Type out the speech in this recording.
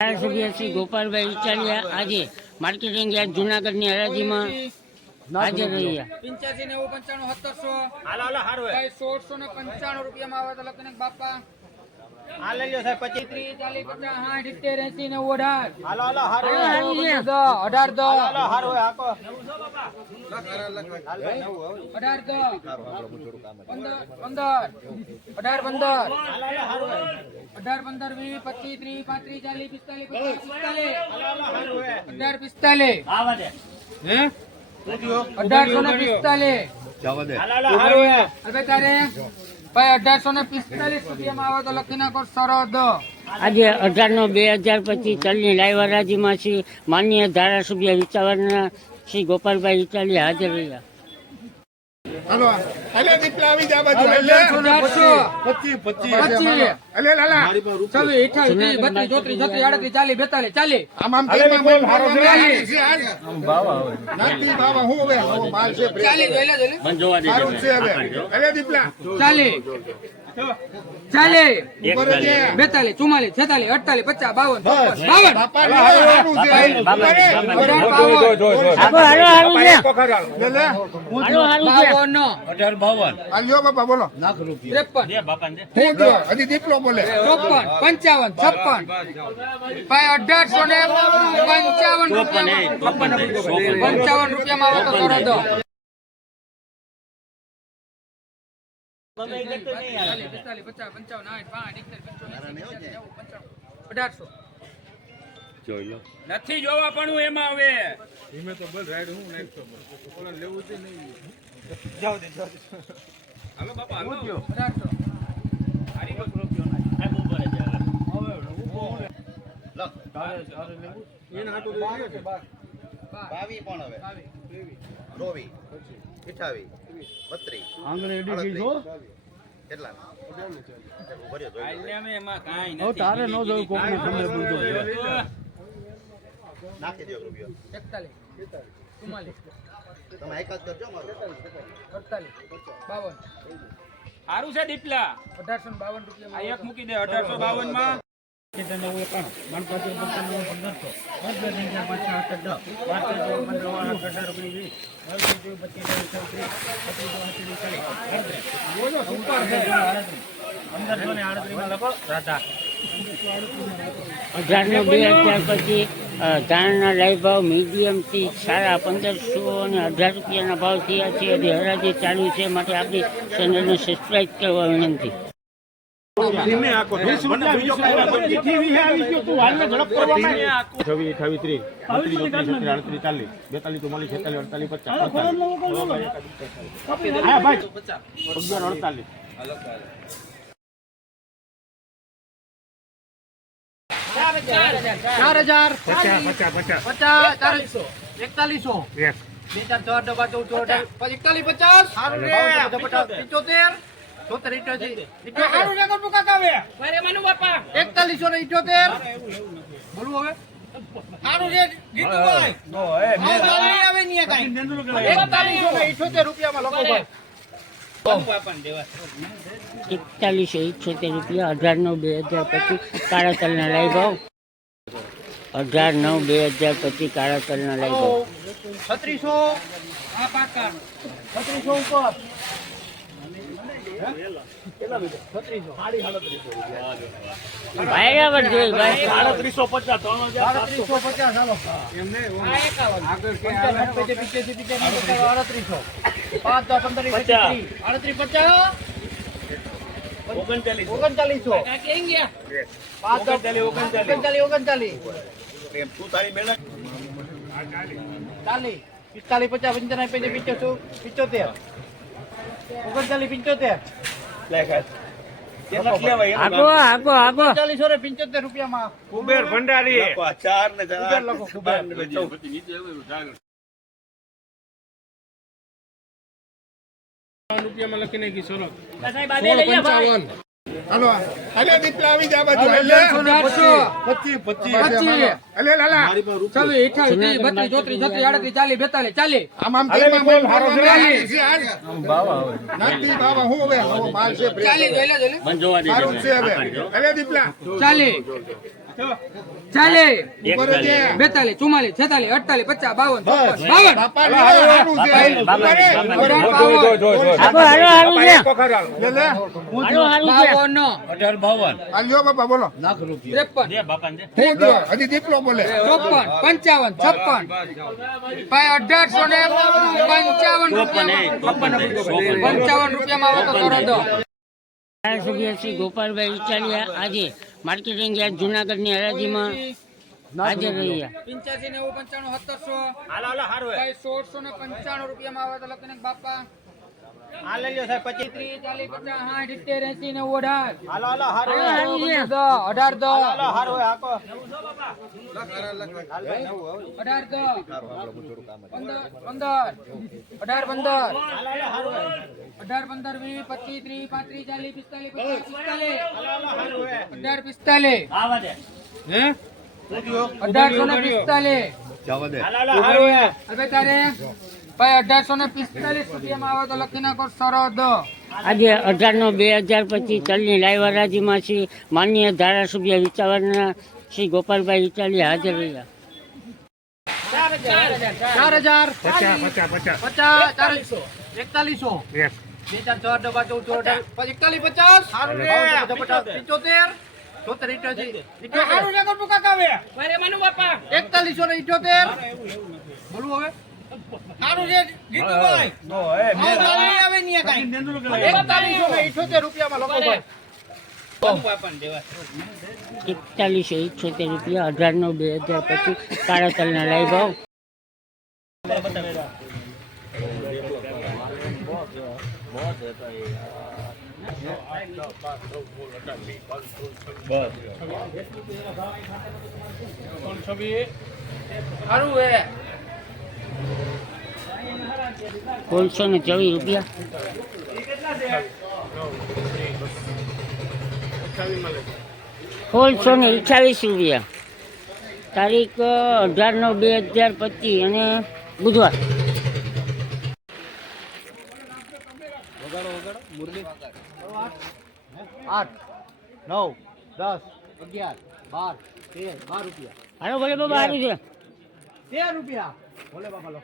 ધારાસભ્ય શ્રી ગોપાલભાઈ વિચારિયા આજે marketing yard જુનાગઢની હરાજીમાં હાજર રહ્યા. પંચ્યાસી નેવું પંચાણું સત્તરસો. હાલો હાલો હારું હે. ભાઈ સોળસો ને પંચાણું રૂપિયામાં આવે તો લખીને બાપા. અઢાર. પંદર અઢાર પંદર વીસ પચીસ ત્રીસ પાંત્રીસ ચાલીસ પિસ્તાલીસ પચાસ પિસ્તાલીસ. અઢાર અઢારસો ને પિસ્તાલીસ. હવે તારે ભાઈ અઢારસો ને પિસ્તાલીસ રૂપિયામાં આવે તો લખી નાખો સરદ આજે અઢાર નો બે હજાર પચીસ ચલની લાઈવરાજીમાં શ્રી માન્ય ધારાસભ્ય વિચારવાના શ્રી ગોપાલભાઈ ઇટાલી હાજર રહ્યા. હાલો. અલે દીપલા આવી જા બાજુ. અલે અઢારસો પચી પચી અલે. લાલા ચાલો અઠાવીસ ત્રીસ બત્રી ચોત્રીસ છત્રીસ આડત્રી ચાલી બેતાલી ચાલી આમ આમ તેમાં બોલ હારો ચાલીસ. નાતી બાવા હું હવે? માલ છે ચાલી જોઈ લે જોઈ લે સારું છે હવે. અલે દીપલા. ચાલીસ. ચાલીસ બેતાલીસ ચુમ્માલીસ છેતાલીસ અડતાલીસ પચાસ બાવન બાવન. બાપા ને પંચાવન છે. લે લે. હાલો હારું છે બાવન આલ્યો બાપા બોલો ત્રેપન હું જો હજી દીપલો બોલે ચોપન પંચાવન છપ્પન ભાઈ અઢારસો. ને પંચાવન રૂપિયામાં પંચાવન રૂપિયામાં આવે તો કરો દો ચાલીસ, પિસ્તાલીસ, પચાસ, પંચાવન, સાઠ, બાસઠ, સિત્તેર, ઊભો એંસી, નેવું, પંચાણું, અઢારસો નથી જોવા પણ હું એમાં હવે અઢારસો બાવી પણ હવે. ચોવી અઠાવી બત્રીસ નથી. તારે ન જોયું કોકને નાખી દો રૂપિયો. એકતાલીસ. ચુમ્માલીસ. તમે એકાદ કરજો મારું અડતાલીસ. બાવન. સારું છે દીપલા અઢારસો બાવન રૂપિયા એક મૂકી દે અઢારસો બાવનમાં અઢાર નો બે હજાર પછી અ, ધાણના લાઈ ભાવ મીડિયમથી સાડા પંદરસો અને અઢાર રૂપિયાના ભાવ થયા છે. હજી હરાજી ચાલુ છે. માટે આપણી ચેનલને સબસ્ક્રાઈબ કરવા વિનંતી. ચાર હજાર. પચાસ એકતાલીસો. બે ચાર છ પાંચ ચૌદ એકતાલીસ પચાસ. પિચોતેર. ચોતેર ઇઠ્યોતેર. એકતાલીસો ને ઇઠ્યોતેર. બોલવું હવે? એકતાલીસો ઇઠ્યોતેર રૂપિયા અઢાર નવ બે હજાર પછી કાળા તલના લાઈવ ભાવ. અઢાર નવ બે હજાર પછી કાળા તલના લાઈવ ભાવ છત્રીસો ઉપર. સાડત્રીસો પચાસ ત્રણ હજાર આડત્રીસો પચાસ પંચાસી, ઓગણચાલીસ ઓગણચાલીસો પાંચ ઓગણચાલીસ ઓગણચાલીસ પિસ્તાલીસ પચાસ પંચાણું પિચ્યોતેર ઓગણચાલીસ પિંચોતેર. આગો આગો આગો ચાલીસો ને પિંચોતેર રૂપિયામાં. કુબેર ભંડારી. લખો, આ ચાર ને હાલો અલે દીપલા આવી જા બાજુ અલે 25 25 અલે લાલા. ચાલો 28 32 34 35 40 આમ આમ કે માં હારો છે બાવા હવે નથી બાવા હું હવે? માલ છે 40 જોઈ લે જોઈ લે મન જોવા દે અલે દીપલા. 40 ચાલે. બેતાલીસ ચુમ્માલીસ છેતાલીસ પંચાવન છપ્પન. અઢારસો ને પંચાવન પંચાવન રૂપિયામાં કરો ગોપાલભાઈ ચાલ્યા આજે માર્કેટિંગ યાર્ડ જુનાગઢની હરાજીમાં હાજર રહ્યા. પંચ્યાસી નેવું પંચાણું સત્તરસો. સોળસો ને પંચાણું રૂપિયામાં આવે તો લખીને બાપા. અઢાર પંદર અઢાર પંદર. વીસ પચીસ ત્રીસ પાંત્રીસ ચાલીસ પિસ્તાલીસ પચાસ પિસ્તાલીસ. અઢાર પિસ્તાલીસ. હે અઢારસો ને પિસ્તાલીસ. હવે તારે ભાઈ અઢારસો ને પિસ્તાલીસ રૂપિયામાં આવે તો લખી નાખો સરદ આજે અઢારનો બે હજાર પચીસ ચાલની લાઈવરાજીમાં શ્રી માનનીય ધારાસભ્ય વિચારવાના શ્રી ગોપાલભાઈ ઇટાલી હાજર રહ્યા. ચાર હજાર પચાસ પચાસ પચાસ. પચાસ ચાલીસો એકતાલીસો. યસ બે ચાર છ નવ ચૌદ અઢાર પછી એકતાલીસ પચાસ. પંચોતેર. ચોતેર ઇઠ્યોતેર. એકતાલીસો ને ઇઠ્યોતેર. બોલવું હવે? એકતાલીસો ને ઇઠ્યોતેર રૂપિયા અઢારનો બે હજાર પછી કાળા તલના લાઈ ભાવ સોળસો ને ચોવીસ રૂપિયા. સોળસો ને અઠાવીસ રૂપિયા. તારીખ અઢારનો બે હજાર પચીસ અને બુધવાર. આઠ નવ દસ અગિયાર બાર તેર બાર રૂપિયા. હાલો ભલે બાબા સારું છે. તેર રૂપિયા. ભોલે બાબા લો.